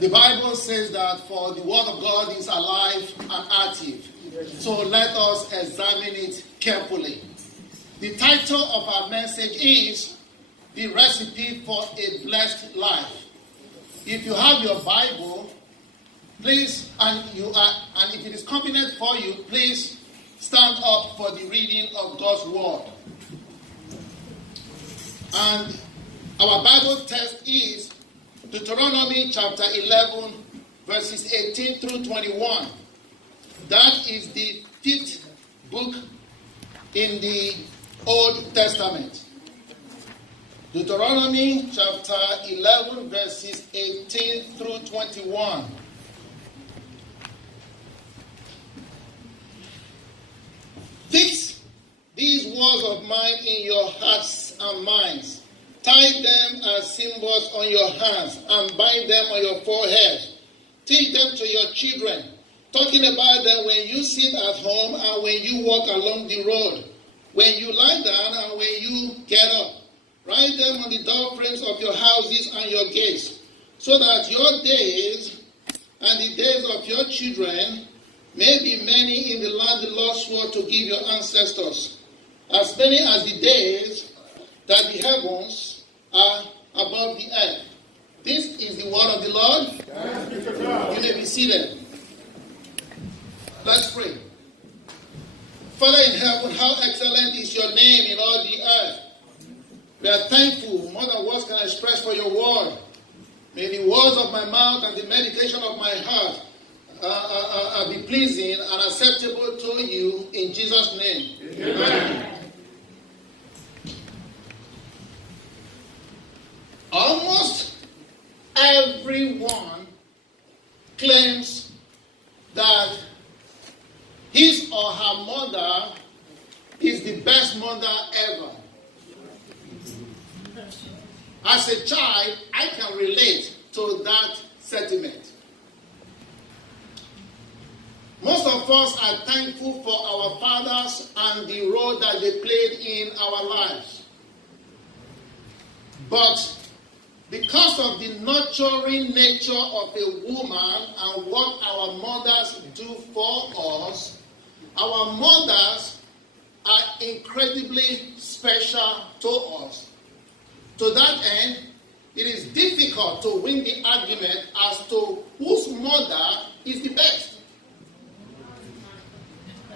The Bible says that for the word of God is alive and active. So let us examine it carefully. The title of our message is The Recipe for a Blessed Life. If you have your Bible, please, and if it is convenient for you, please stand up for the reading of God's word. And our Bible text is Deuteronomy chapter 11, verses 18 through 21. That is the 5th book in the Old Testament. Deuteronomy chapter 11, verses 18 through 21. Fix these words of mine in your hearts and minds. Tie them as symbols on your hands and bind them on your forehead. Teach them to your children, talking about them when you sit at home and when you walk along the road, when you lie down and when you get up. Write them on the door frames of your houses and your gates, so that your days and the days of your children may be many in the land the Lord swore to give your ancestors, as many as the days that the heavens are above the earth. This is the word of the Lord. You may be seated. Let's pray. Father in heaven, how excellent is your name in all the earth. We are thankful, more than words can express, for your word. May the words of my mouth and the meditation of my heart be pleasing and acceptable to you in Jesus' name. Amen. Almost everyone claims that his or her mother is the best mother ever. As a child, I can relate to that sentiment. Most of us are thankful for our fathers and the role that they played in our lives. But because of the nurturing nature of a woman and what our mothers do for us, our mothers are incredibly special to us. To that end, it is difficult to win the argument as to whose mother is the best.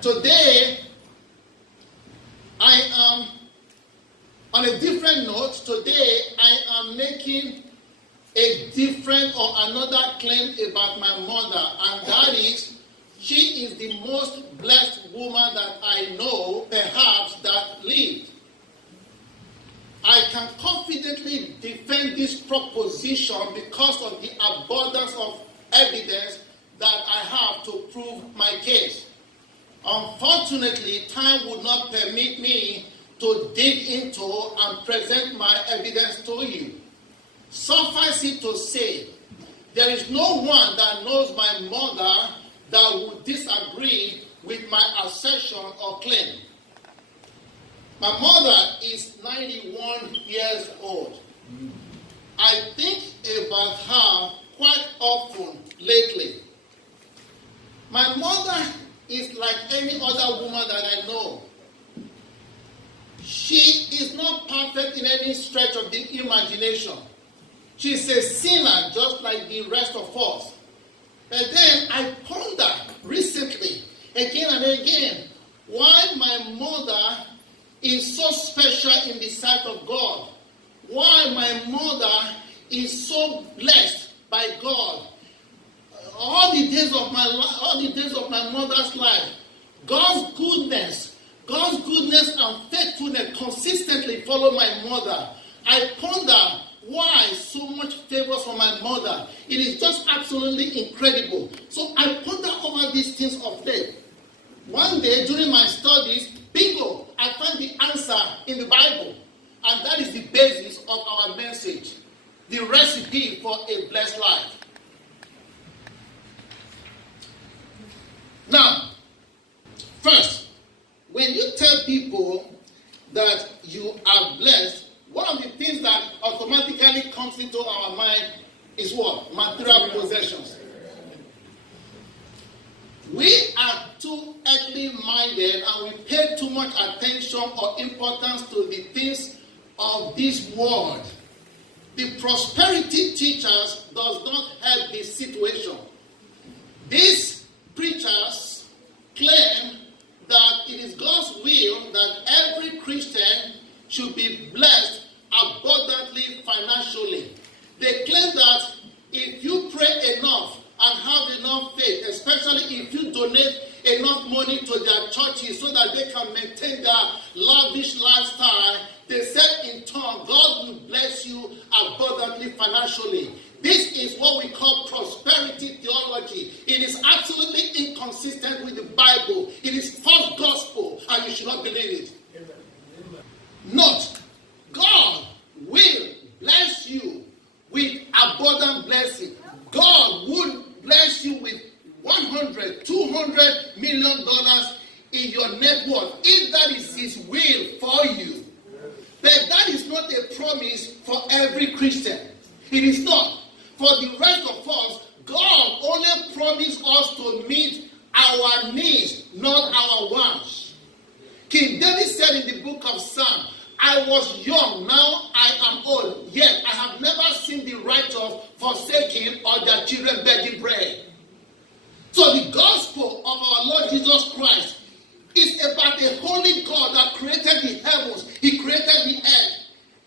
Today, I am on a different note. Today, I am making a different or another claim about my mother, and that is, she is the most blessed woman that I know, perhaps, that lived. I can confidently defend this proposition because of the abundance of evidence that I have to prove my case. Unfortunately, time would not permit me to dig into and present my evidence to you. Suffice it to say, there is no one that knows my mother that would disagree with my assertion or claim. My mother is 91 years old. I think about her quite often lately. My mother is like any other woman that I know. She is not perfect in any stretch of the imagination. She's a sinner just like the rest of us. But then I ponder recently, again and again, why my mother is so special in the sight of God. Why my mother is so blessed by God. All the days of my mother's life, God's goodness and faithfulness consistently follow my mother. I ponder why so much favor from my mother. It is just absolutely incredible. So I ponder over these things of faith. One day during my studies, bingo, I found the answer in the Bible. And that is the basis of our message. The recipe for a blessed life. Now, first, when you tell people that you are blessed, one of the things that automatically comes into our mind is what? Material possessions. We are too earthly minded and we pay too much attention or importance to the things of this world. The prosperity teachers does not help the situation. These preachers claim that it is God's will that every Christian should be blessed abundantly financially. They claim that if you pray enough and have enough faith, especially if you donate enough money to their churches so that they can maintain their lavish lifestyle, they said in turn, God will bless you abundantly financially. This is what we call prosperity theology. It is absolutely inconsistent with the Bible. It is false gospel, and you should not believe it. Note, God will bless you with abundant blessing. God would bless you with $100, $200 million in your net worth, if that is His will for you. But that is not a promise for every Christian. It is not. For the rest of us, God only promised us to meet our needs, not our wants. King David said in the book of Psalms, I was young, now I am old, yet I have never seen the righteous forsaken or their children begging bread. So the gospel of our Lord Jesus Christ is about a holy God that created the heavens. He created the earth.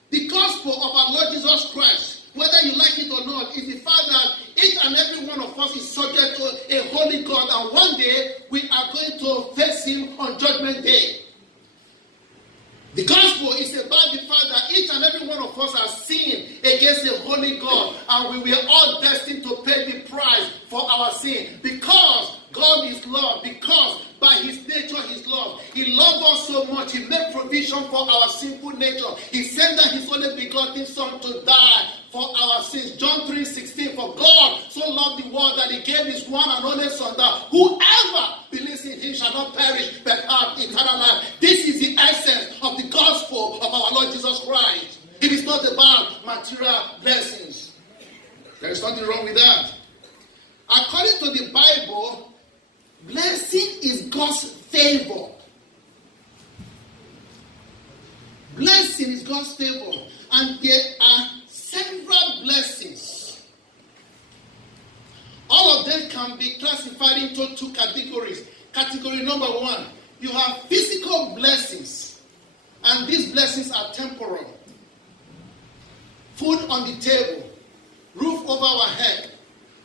The gospel of our Lord Jesus Christ, whether you like it or not, is the fact that each and every one of us is subject to a holy God, and one day we are going to face Him on Judgment Day. The gospel is about the fact that each and every one of us has sinned against a holy God, and we were all destined to pay the price for our sin. Because God is love, because by His nature His love. He loved us so much, He made provision for our sinful nature. He sent down His only begotten Son to die for our sins. John 3:16, for God so loved the world that He gave His one and only Son, that whoever believes in Him shall not perish but have eternal life. This is the essence of the gospel of our Lord Jesus Christ. It is not about material blessings. There is nothing wrong with that. According to the Bible, blessing is God's favor. Blessing is God's favor. And there are several blessings. All of them can be classified into two categories. Category number one, you have physical blessings. And these blessings are temporal. Food on the table, roof over our head,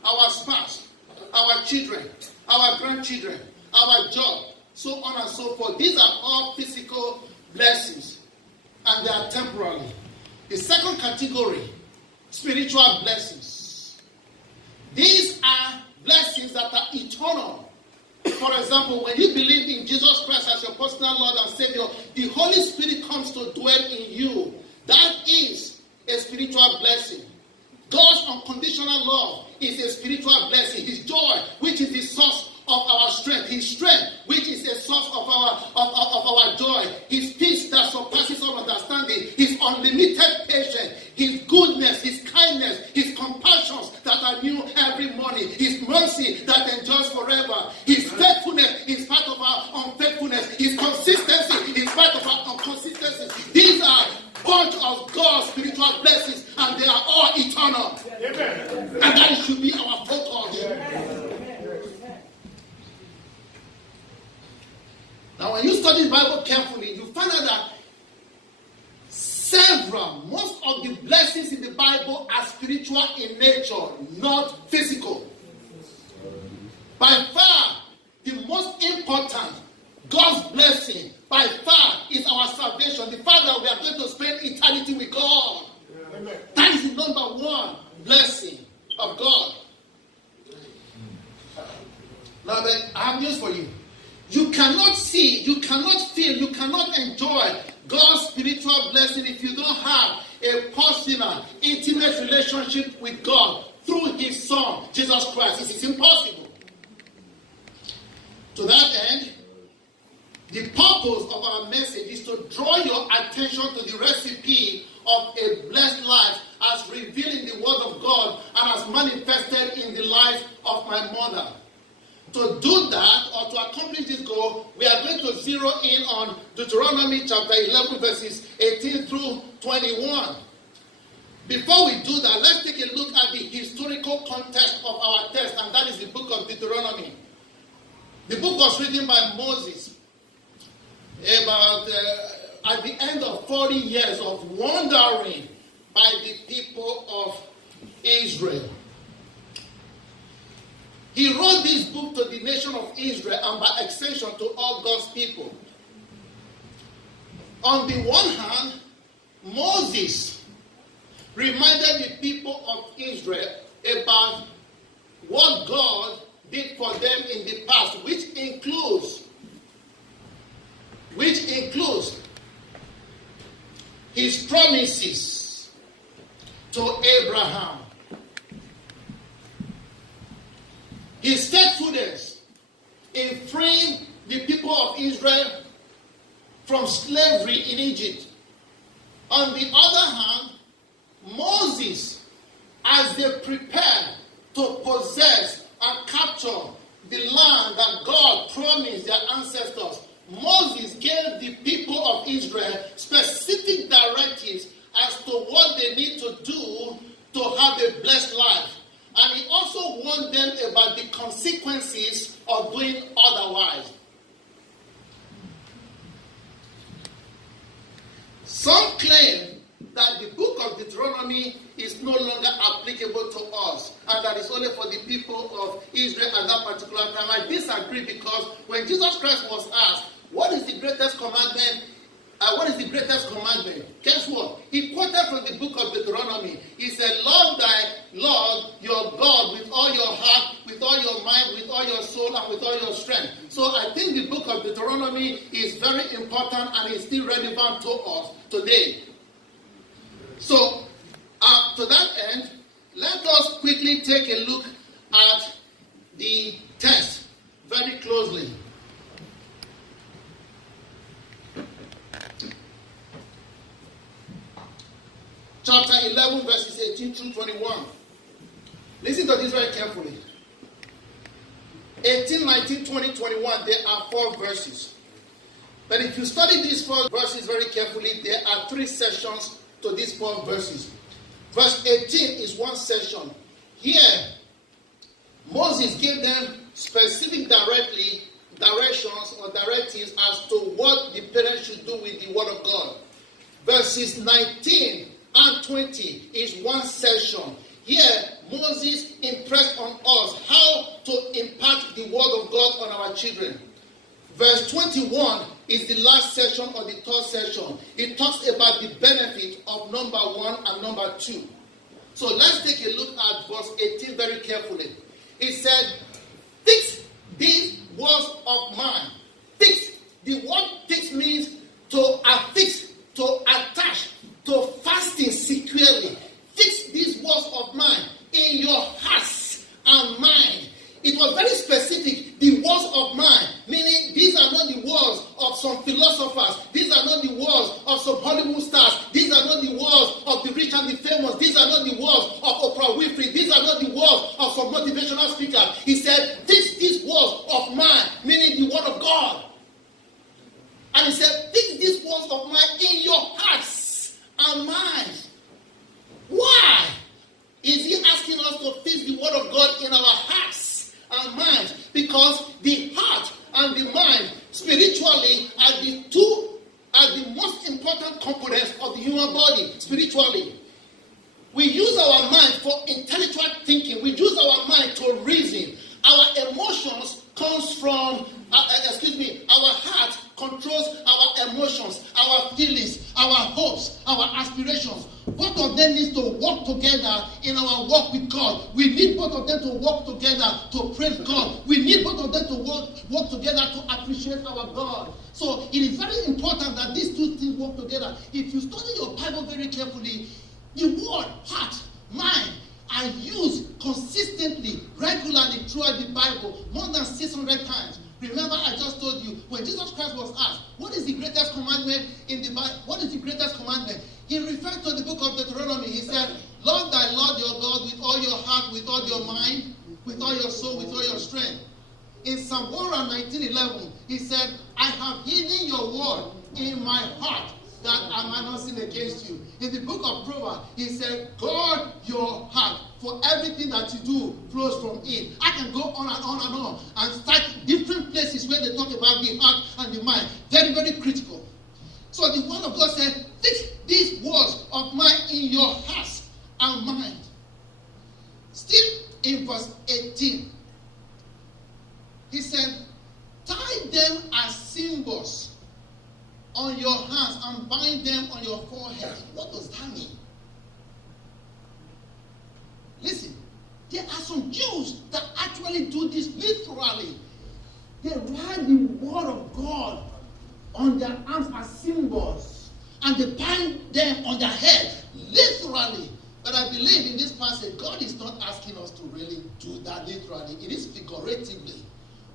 our spouse, our children, our grandchildren, our job, so on and so forth. These are all physical blessings, and they are temporary. The second category, spiritual blessings. These are blessings that are eternal. For example, when you believe in Jesus Christ as your personal Lord and Savior, the Holy Spirit comes to dwell in you. That is a spiritual blessing. God's unconditional love is a spiritual blessing. His joy, which is the source of our strength. His strength, which is a source of our joy. His peace that surpasses all understanding. His unlimited patience. His goodness, His kindness, His compassions that are new every morning. His mercy that endures forever. His faithfulness in spite of our unfaithfulness. His consistency in spite of our inconsistency. These are bunch of God's spiritual blessings, and they are all eternal. Amen. And that should be our focus. Now, when you study the Bible carefully, you find out that most of the blessings in the Bible are spiritual in nature, not physical. By far, the most important God's blessing by far is our salvation. The fact that we are going to spend eternity with God. Amen. That is the number one blessing of God. Now, I have news for you. You cannot see, you cannot feel, you cannot enjoy God's spiritual blessing if you don't have a personal, intimate relationship with God through His Son, Jesus Christ. It is impossible. To that end, the purpose of our message is to draw your attention to the recipe of a blessed life as revealed in the Word of God and as manifested in the life of my mother. To do that, or to accomplish this goal, we are going to zero in on Deuteronomy chapter 11, verses 18 through 21. Before we do that, let's take a look at the historical context of our text, and that is the book of Deuteronomy. The book was written by Moses about at the end of 40 years of wandering by the people of Israel. He wrote this book to the nation of Israel and by extension to all God's people. On the one hand, Moses reminded the people of Israel about what God did for them in the past, which includes his promises to Abraham, his faithfulness in freeing the people of Israel from slavery in Egypt. On the other hand, Moses, as they prepared to possess and capture the land that God promised their ancestors, Moses gave the people of Israel specific directives as to what they need to do to have a blessed life. And he also warned them about the consequences of doing otherwise. Some claim that the book of Deuteronomy is no longer applicable to us, and that is only for the people of Israel at that particular time. I disagree, because when Jesus Christ was asked, what is the greatest commandment? Guess what? He quoted from the book of Deuteronomy. He said, love thy Lord your God with all your heart, with all your mind, with all your soul, and with all your strength. So I think the book of Deuteronomy is very important and is still relevant to us today. So, to that end, let us quickly take a look at the text very closely. Chapter 11, verses 18 through 21. Listen to this very carefully. 18, 19, 20, 21, there are 4 verses. But if you study these 4 verses very carefully, there are 3 sections to these 4 verses. Verse 18 is one section. Here, Moses gave them specific directions or directives as to what the parents should do with the Word of God. Verses 19 and 20 is one section. Here, Moses impressed on us how to impart the Word of God on our children. Verse 21 is the last section or the third section. It talks about the benefit of number 1 and number 2. So let's take a look at verse 18 very carefully. It said, fix these words of mine. Fix. The word fix means to affix, to attach, to fasten securely. Fix these words of mine in your hearts and mind. It was very specific, the words of mine, meaning these are not the words of some philosophers. These are not the words of some Hollywood stars. These are not the words of the rich and the famous. These are not the words of Oprah Winfrey. These are not the words of some motivational speaker. He said, these words of mine, meaning the Word of God. And he said, fix these words of mine in your hearts and minds. Why is he asking us to fix the Word of God in our hearts and minds? Because the heart and the mind spiritually are the most important components of the human body spiritually. We use our mind for intellectual thinking. We use our mind to reason. Our emotions comes from our heart controls our emotions, our feelings, our hopes, our aspirations. Both of them need to work together in our walk with God. We need both of them to work together to praise God. We need both of them to work together to appreciate our God. So it is very important that these two things work together. If you study your Bible very carefully, the word heart, mind, are used consistently, regularly throughout the Bible, more than 600 times. Remember, I just told you, when Jesus Christ was asked, what is the greatest commandment in the Bible? What is the greatest commandment? He referred to the book of Deuteronomy. He said, Lord thy Lord your God with all your heart, with all your mind, with all your soul, with all your strength. In Psalm 119:11, he said, I have hidden your word in my heart, that I might not sin against you. In the book of Proverbs, he said, guard your heart, for everything that you do flows from it. I can go on and on and on and start different places where they talk about the heart and the mind. Very, very critical. So the word of God said, fix these words of mine in your hearts and mind. Still in verse 18, he said, tie them as symbols on your hands and bind them on your forehead. What does that mean? Listen, there are some Jews that actually do this literally. They write the word of God on their arms as symbols, and they bind them on their head, literally. But I believe in this passage, God is not asking us to really do that literally. It is figuratively.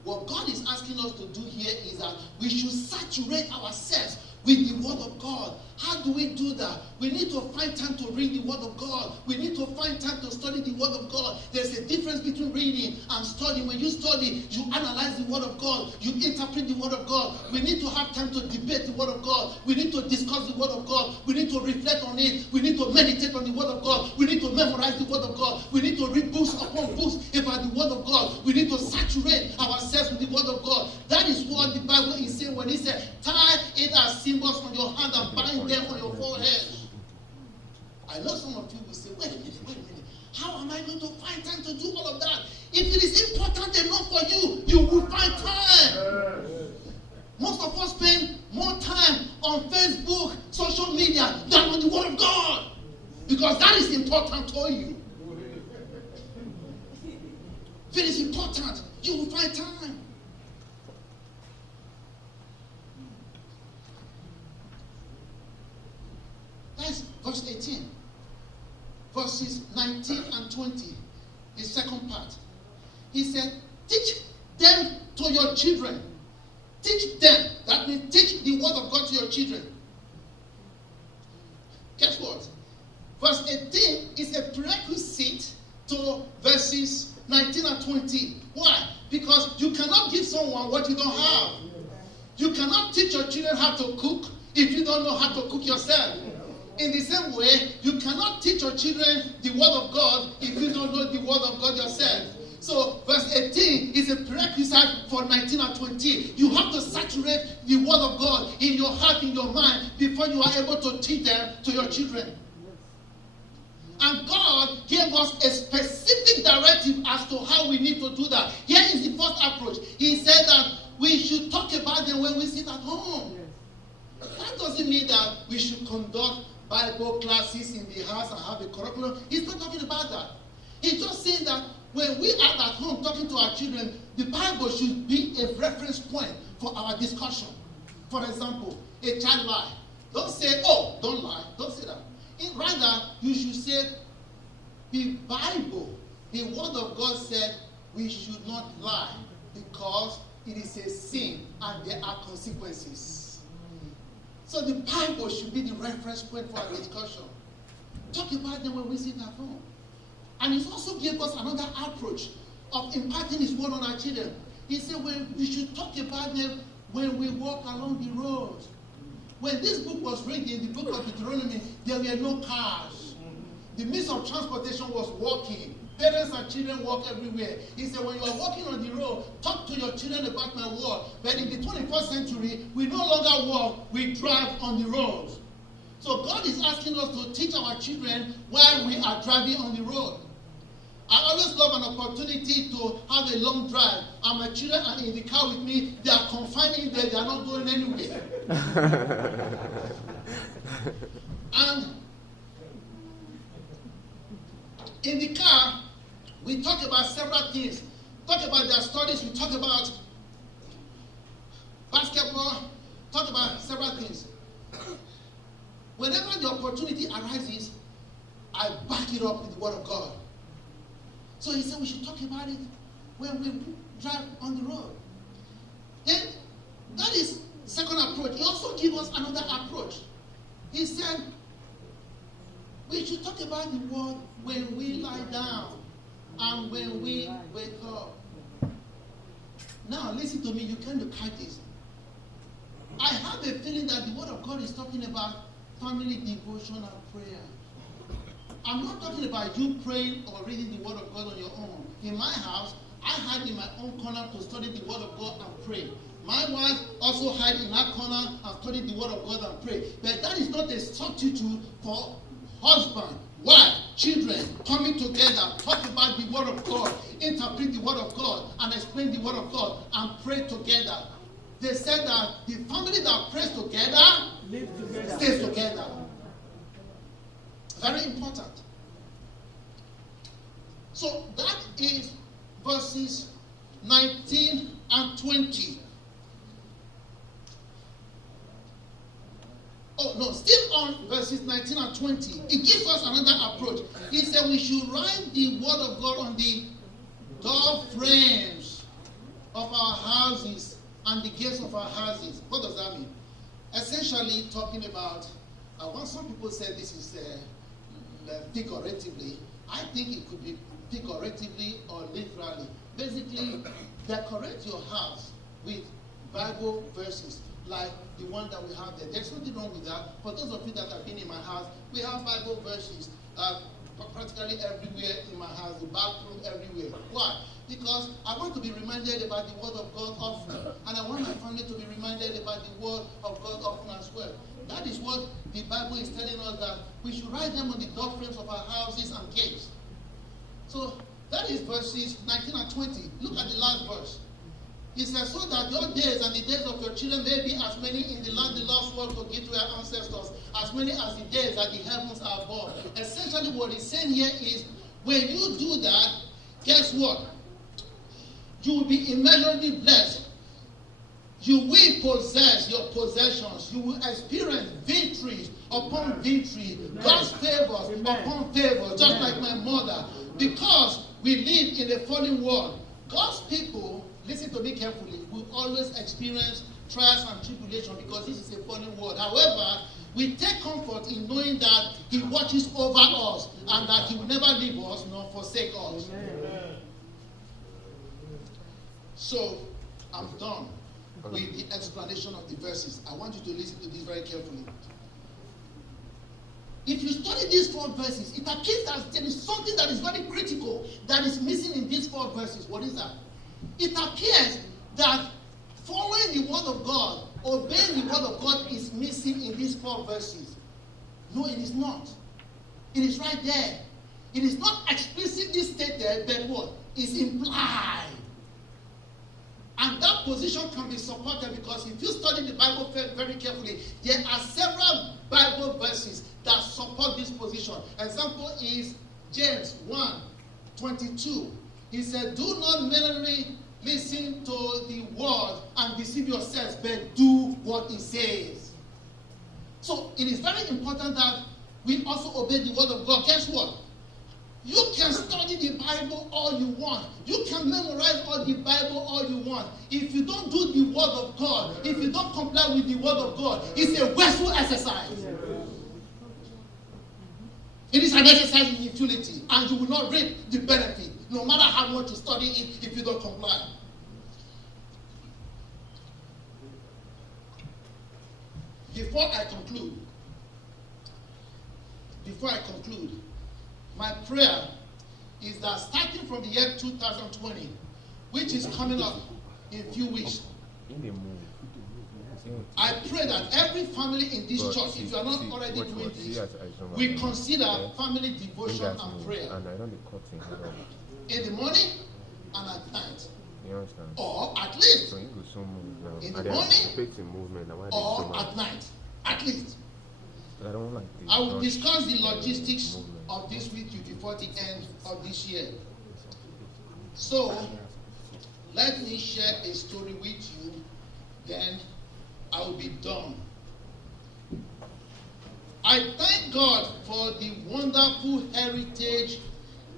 What God is asking us to do here is that we should saturate ourselves with the word of God. How do we do that? We need to find time to read the word of God. We need to find time to study the word of God. There's a difference between reading and studying. When you study, you analyze the word of God. You interpret the word of God. We need to have time to debate the word of God. We need to discuss the word of God. We need to reflect on it. We need to meditate on the word of God. We need to memorize the word of God. We need to read books upon books about the word of God. We need to saturate ourselves with the word of God. That is what the Bible is saying when it said, tie it as symbols on your hand and bind them on your forehead. I know some of you will say, wait a minute. How am I going to find time to do all of that? If it is important enough for you, you will find time. Most of us spend more time on Facebook, social media, than on the word of God. Because that is important to you. If it is important, you will find time. That's verse 18. Verses 19 and 20, the second part. He said, teach them to your children. Teach them. That means teach the word of God to your children. Guess what? Verse 18 is a prerequisite to verses 19 and 20. Why? Because you cannot give someone what you don't have. You cannot teach your children how to cook if you don't know how to cook yourself. In the same way, you cannot teach your children the word of God if you don't know the word of God yourself. So, verse 18 is a prerequisite for 19 and 20. You have to saturate the word of God in your heart, in your mind, before you are able to teach them to your children. And God gave us a specific directive as to how we need to do that. Here is the first approach. He said that we should talk about them when we sit at home. That doesn't mean that we should conduct Bible classes in the house and have a curriculum. He's not talking about that. He's just saying that when we are at home talking to our children, the Bible should be a reference point for our discussion. For example, a child lie. Don't say, oh, don't lie. Don't say that. Rather, you should say, the Bible, the word of God said we should not lie because it is a sin and there are consequences. So the Bible should be the reference point for our discussion. Talk about them when we sit at home. And he also gave us another approach of imparting his word on our children. He said we should talk about them when we walk along the road. When this book was written, the book of Deuteronomy, there were no cars. The means of transportation was walking. Parents and children walk everywhere. He said, when you are walking on the road, talk to your children about my word. But in the 21st century, we no longer walk, we drive on the road. So God is asking us to teach our children while we are driving on the road. I always love an opportunity to have a long drive, and my children are in the car with me. They are confined in there. They are not going anywhere. And in the car, we talk about several things. Talk about their studies. We talk about basketball. Talk about several things. Whenever the opportunity arises, I back it up with the word of God. So he said we should talk about it when we drive on the road. second approach. He also gave us another approach. He said, we should talk about the word when we lie down and when we wake up. Now, listen to me, you can't catch this. I have a feeling that the word of God is talking about family devotion and prayer. I'm not talking about you praying or reading the word of God on your own. In my house, I hide in my own corner to study the word of God and pray. My wife also hide in her corner and study the word of God and pray. But that is not a substitute for husband, wife, children coming together, talk about the word of God, interpret the word of God, and explain the word of God, and pray together. They said that the family that prays together stays together. Very important. So that is verses 19 and 20. Oh, no, still on verses 19 and 20. It gives us another approach. He said we should write the word of God on the door frames of our houses and the gates of our houses. What does that mean? Essentially talking about, when some people say this is figuratively, I think it could be figuratively or literally. Basically, decorate your house with Bible verses like the one that we have there. There's nothing wrong with that. For those of you that have been in my house, we have Bible verses practically everywhere in my house, the bathroom, everywhere. Why? Because I want to be reminded about the word of God often. And I want my family to be reminded about the word of God often as well. That is what the Bible is telling us, that we should write them on the door frames of our houses and gates. So that is verses 19 and 20. Look at the last verse. He says, so that your days and the days of your children may be as many in the land the Lord swore to give to our ancestors, as many as the days that the heavens are above. Essentially what he's saying here is, when you do that, guess what? You will be immeasurably blessed. You will possess your possessions. You will experience victories upon victory, God's favors upon favors, just like my mother. Because we live in a fallen world, God's people, listen to me carefully, will always experience trials and tribulation because this is a fallen world. However, we take comfort in knowing that He watches over us and that He will never leave us nor forsake us. Amen. So, I'm done with the explanation of the verses. I want you to listen to this very carefully. If you study these 4 verses, it appears that there is something that is very critical that is missing in these 4 verses. What is that? It appears that following the word of God, obeying the word of God is missing in these 4 verses. No, it is not. It is right there. It is not explicitly stated, but what? It's implied. And that position can be supported because if you study the Bible very carefully, there are several Bible verses that support this position. Example is James 1:22. He said, do not merely listen to the word and deceive yourselves, but do what it says. So it is very important that we also obey the word of God. Guess what? You can study the Bible all you want. You can memorize all the Bible all you want. If you don't do the word of God, if you don't comply with the word of God, it's a wasteful exercise. It is an exercise in utility, and you will not reap the benefit, no matter how much you study it, if you don't comply. Before I conclude, my prayer is that starting from the year 2020, which is coming up in a few weeks, I pray that every family in this church, if you are not already doing this, we consider family devotion and prayer in the morning and at night. Or at least in the morning or at night. At least. I will discuss the logistics of this with you before the end of this year. So, let me share a story with you, then I will be done. I thank God for the wonderful heritage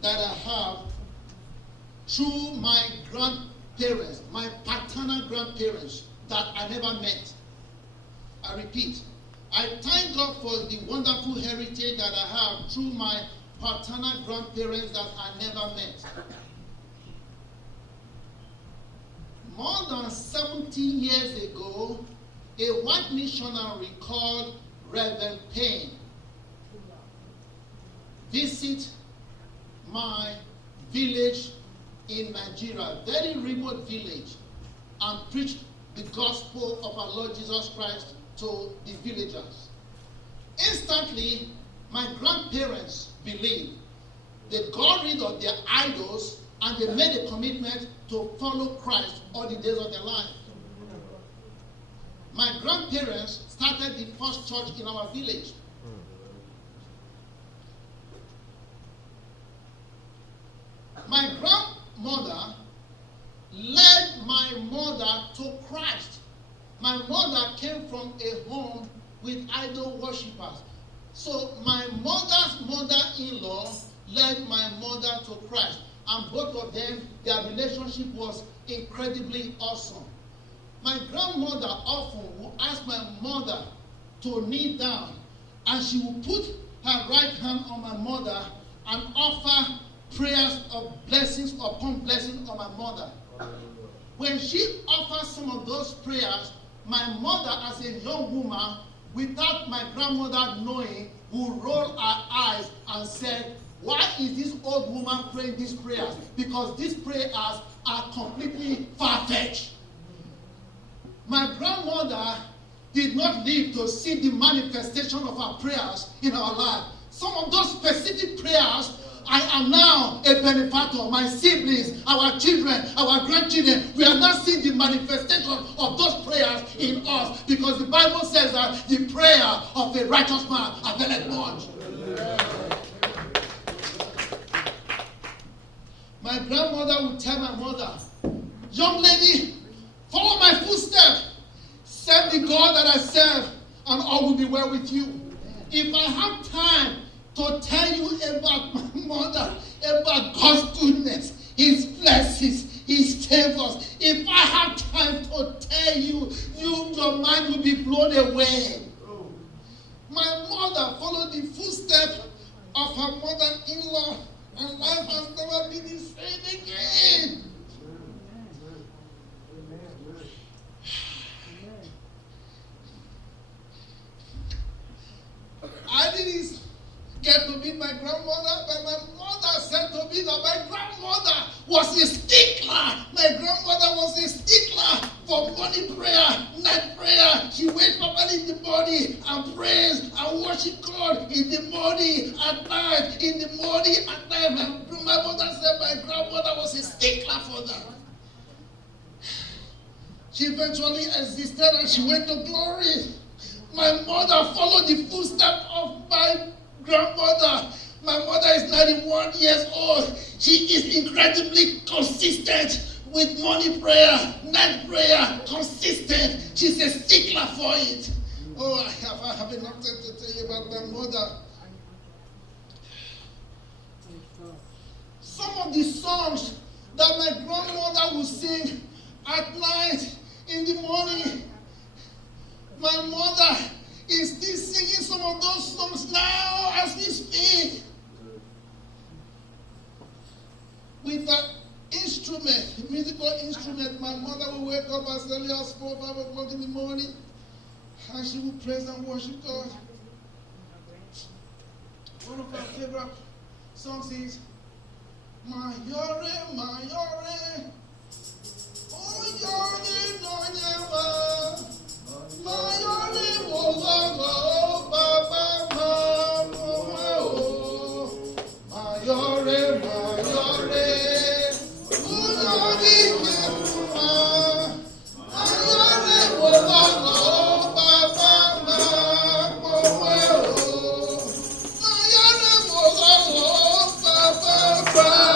that I have through my grandparents, my paternal grandparents that I never met. I repeat, I thank God for the wonderful heritage that I have through my paternal grandparents that I never met. More than 70 years ago, a white missionary called Reverend Payne visited my village in Nigeria, very remote village, and preached the gospel of our Lord Jesus Christ to the villagers. Instantly, my grandparents believed. They got rid of their idols and they made a commitment to follow Christ all the days of their life. My grandparents started the first church in our village. My grandmother led my mother to Christ. My mother came from a home with idol worshippers. So my mother's mother-in-law led my mother to Christ. And both of them, their relationship was incredibly awesome. My grandmother often would ask my mother to kneel down, and she would put her right hand on my mother and offer prayers of blessings upon blessings on my mother. When she offered some of those prayers, my mother, as a young woman, without my grandmother knowing, would roll her eyes and say, "Why is this old woman praying these prayers? Because these prayers are completely far-fetched." My grandmother did not live to see the manifestation of our prayers in our life. Some of those specific prayers, I am now a benefactor. My siblings, our children, our grandchildren, we are not seeing the manifestation of those prayers in us, because the Bible says that the prayer of a righteous man availeth much. My grandmother would tell my mother, "Young lady, follow my footsteps. Serve the God that I serve, and all will be well with you." If I have time to tell you about my mother, about God's goodness, His blessings, His favors, if I have time to tell you, your mind will be blown away. My mother followed the footsteps of her mother-in-law, and life has never been the same again. I didn't get to meet my grandmother, but my mother said to me that my grandmother was a stickler. My grandmother was a stickler for morning prayer, night prayer. She wakes up early in the morning and prays and worship God in the morning, at night, in the morning, at night. My mother said my grandmother was a stickler for that. She eventually existed and she went to glory. My mother followed the footsteps of my grandmother. My mother is 91 years old. She is incredibly consistent with morning prayer, night prayer, consistent. She's a stickler for it. Oh, I have enough to tell you about my mother. Some of the songs that my grandmother would sing at night, in the morning, my mother is still singing some of those songs now as we speak. With that instrument, musical instrument, my mother will wake up as early as 4 or 5 o'clock in the morning, and she will praise and worship God. One of her favorite songs is "Mayore, Mayore, oh Yore no Nyewa, Mayore Wozago, Baba Mama, oh Mayore, Mayore, oh Yore Nyewa, Mayore Wozago, Baba Mama, oh Mayore Wozago, Baba Mama.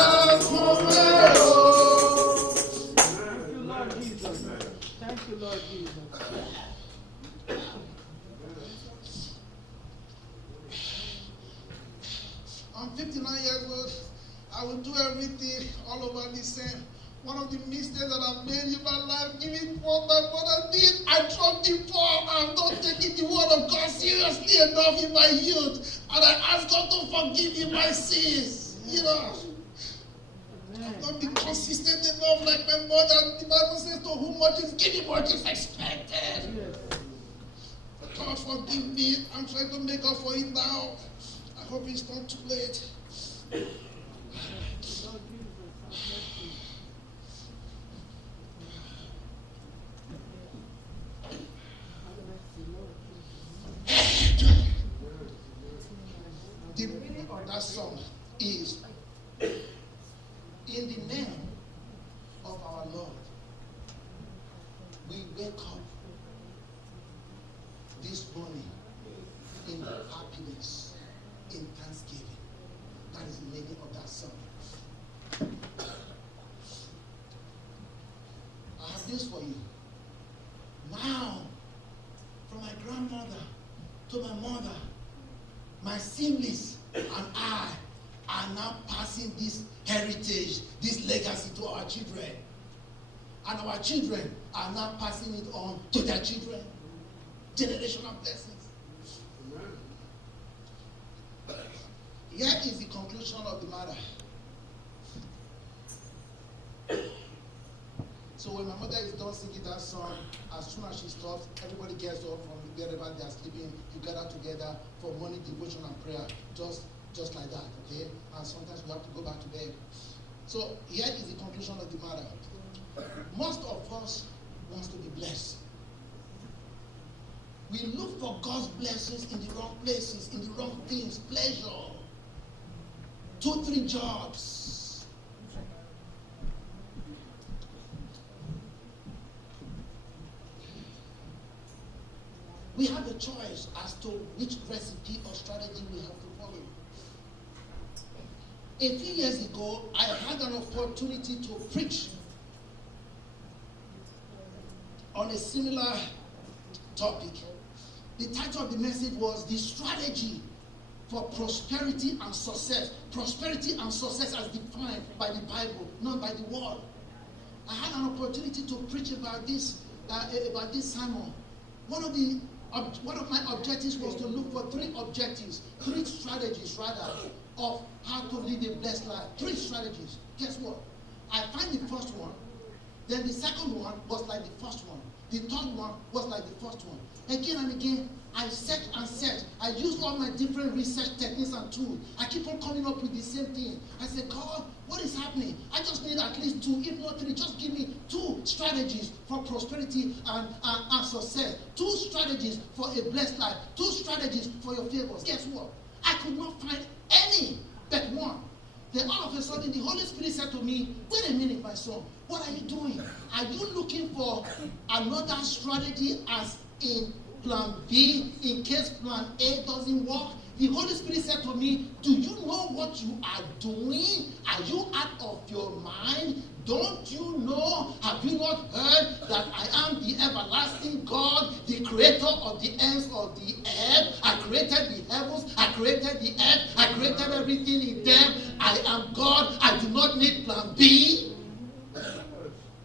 Thank you, Lord Jesus. I'm 59 years old. I will do everything all over the same. One of the mistakes that I've made in my life, giving what my mother did, I dropped the ball. I'm not taking me enough in my youth, and I ask God to forgive me my sins. You know, I've not been consistent enough like my mother. The Bible says, to whom much is given, much is expected. God forgive me. I'm trying to make up for it now. I hope it's not too late. The meaning of that song is, in the name of our Lord, we wake up this morning in happiness, in thanksgiving. That is the meaning of that song. I have this for you. Now, from my grandmother to my mother, my siblings and I are now passing this heritage, this legacy to our children. And our children are now passing it on to their children. Generational blessings. Here is the conclusion of the matter. So when my mother is done singing that song, as soon as she stops, everybody gets up from wherever they are sleeping. You gather together for morning devotion and prayer, just like that, okay? And sometimes we have to go back to bed. So here is the conclusion of the matter. Most of us wants to be blessed. We look for God's blessings in the wrong places, in the wrong things, pleasure, 2-3 jobs. We have a choice as to which recipe or strategy we have to follow. A few years ago, I had an opportunity to preach on a similar topic. The title of the message was The Strategy for Prosperity and Success. Prosperity and success as defined by the Bible, not by the world. I had an opportunity to preach about this sermon. One of my objectives was to look for 3 strategies rather, of how to live a blessed life. 3 strategies. Guess what? I find the first one, then the second one was like the first one. The third one was like the first one. Again and again, I search and search. I use all my different research techniques and tools. I keep on coming up with the same thing. I say, God, what is happening? I just need at least 2, if not 3. Just give me 2 strategies for prosperity and success. 2 strategies for a blessed life. 2 strategies for your favors. Guess what? I could not find any but one. Then all of a sudden, the Holy Spirit said to me, wait a minute, my son, what are you doing? Are you looking for another strategy as in plan B in case plan A doesn't work? The Holy Spirit said to me, do you know what you are doing? Are you out of your mind? Don't you know? Have you not heard that I am the everlasting God, the creator of the ends of the earth? I created the heavens, I created the earth, I created everything in them. I am God, I do not need plan B.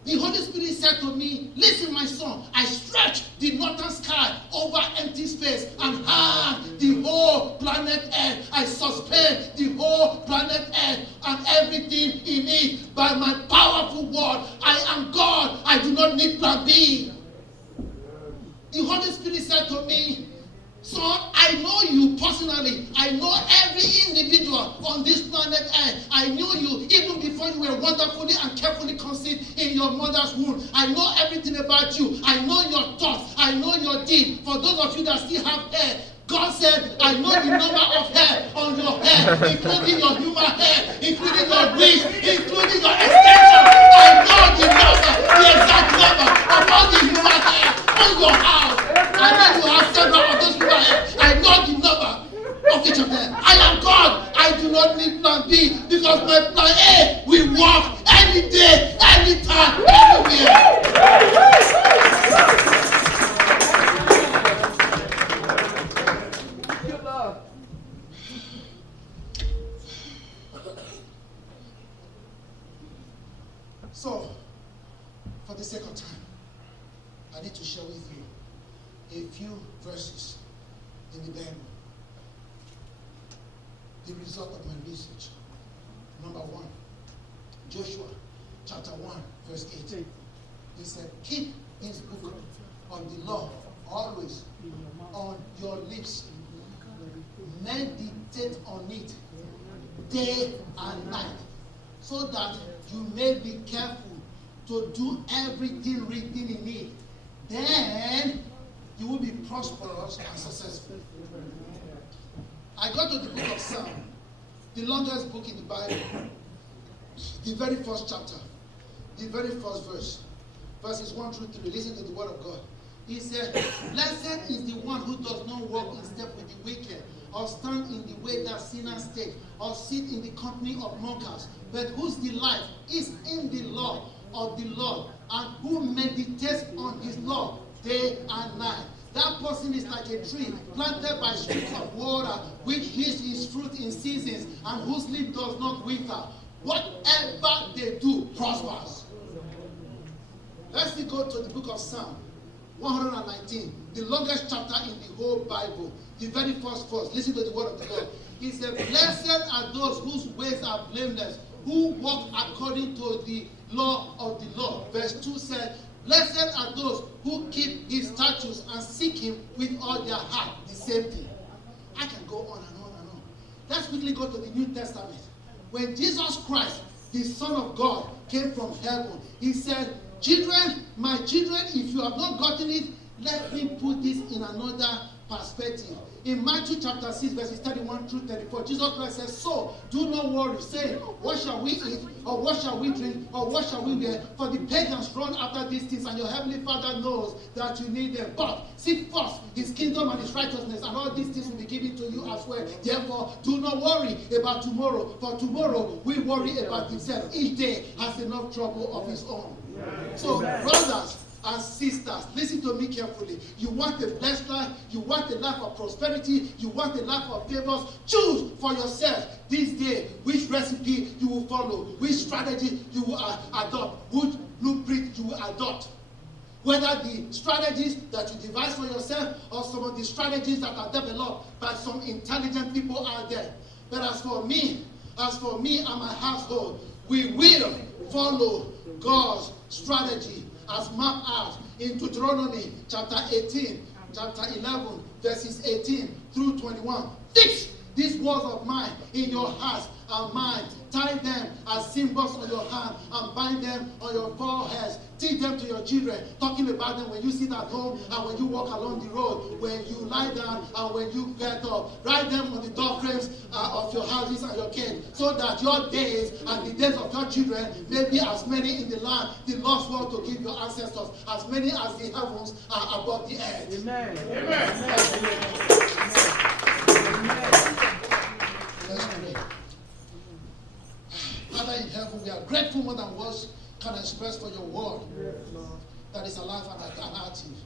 The Holy Spirit said to me, listen, my son, I stretch the northern sky over empty space and hang the whole planet Earth. I suspend the whole planet Earth and everything in it by my powerful word. I am God. I do not need plan B. The Holy Spirit said to me, son, I know you personally. I know every individual on this planet Earth. I knew you even before you were wonderfully and carefully conceived in your mother's womb. I know everything about you. I know your thoughts. I know your deeds. For those of you that still have hair, God said, I know the number of hair on your head, including your human hair, including your wigs, including your extension. I know the number, the exact number of all the human hair on your house. I know you have several of those human hair. I know the number of each of them. I am God. I do not need plan B because my plan A will work any day, anytime, anywhere. So, for the sake of time, I need to share with you a few verses in the Bible. The result of my research. Number 1, Joshua chapter 1, verse 8. He said, keep his book of the law always on your lips. Meditate on it day and night, so that you may be careful to do everything written in it. Then you will be prosperous and successful. I got to the book of Psalm, the longest book in the Bible, the very first chapter, the very first verse, verses 1 through 3. Listen to the word of God. He said, blessed is the one who does not walk in step with the wicked, or stand in the way that sinners take, or sit in the company of mockers, but whose delight is in the law of the Lord, and who meditates on his law day and night. That person is like a tree planted by streams of water, which yields its fruit in seasons, and whose leaf does not wither. Whatever they do prospers. Let's go to the book of Psalm 119, the longest chapter in the whole Bible, the very first verse. Listen to the word of the Lord. He said, blessed are those whose ways are blameless, who walk according to the law of the Lord. Verse 2 said, blessed are those who keep his statutes and seek him with all their heart. The same thing. I can go on and on and on. Let's quickly go to the New Testament. When Jesus Christ, the Son of God, came from heaven, he said, children, my children, if you have not gotten it, let me put this in another perspective. In Matthew chapter 6, verses 31 through 34, Jesus Christ says, so do not worry, saying, what shall we eat, or what shall we drink, or what shall we wear? For the pagans run after these things, and your heavenly Father knows that you need them. But seek first his kingdom and his righteousness, and all these things will be given to you as well. Therefore, do not worry about tomorrow, for tomorrow we worry about himself. Each day has enough trouble of his own. So, brothers and sisters, listen to me carefully. You want a blessed life, you want a life of prosperity, you want a life of favors. Choose for yourself this day which recipe you will follow, which strategy you will adopt, which blueprint you will adopt. Whether the strategies that you devise for yourself or some of the strategies that are developed by some intelligent people out there. But as for me and my household, we will follow God's strategy as mapped out in Deuteronomy chapter 18, chapter 11, verses 18 through 21. Fix these words of mine in your hearts and mind. Tie them as symbols on your hand and bind them on your foreheads. Teach them to your children, talking about them when you sit at home and when you walk along the road, when you lie down and when you get up. Write them on the door frames of your houses and your kids, so that your days and the days of your children may be as many in the land the Lord swore to give your ancestors, as many as the heavens are above the earth. Amen. Amen. Let's pray. Father in heaven, we are grateful more than words can express for your word that is alive and active.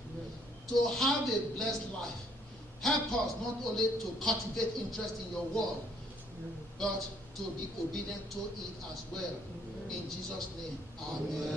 To have a blessed life, help us not only to cultivate interest in your word, but to be obedient to it as well. In Jesus' name, amen.